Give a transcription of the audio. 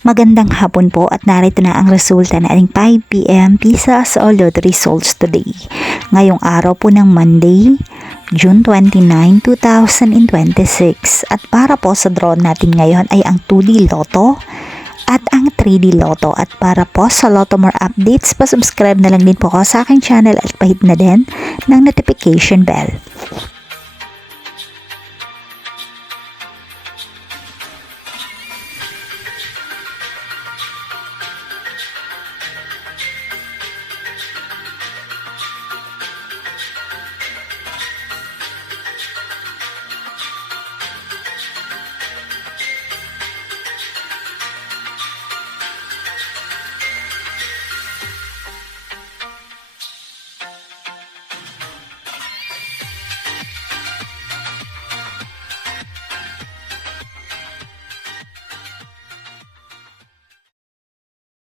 Magandang hapon po at narito na ang resulta ng ating 5 p.m. Pisas o Lotto results today. Ngayong araw po ng Monday, June 29, 2026. At para po sa draw natin ngayon ay ang 2D Lotto at ang 3D Lotto. At para po sa Lotto more updates, pa-subscribe na lang din po ako sa aking channel at pahit na din ng notification bell.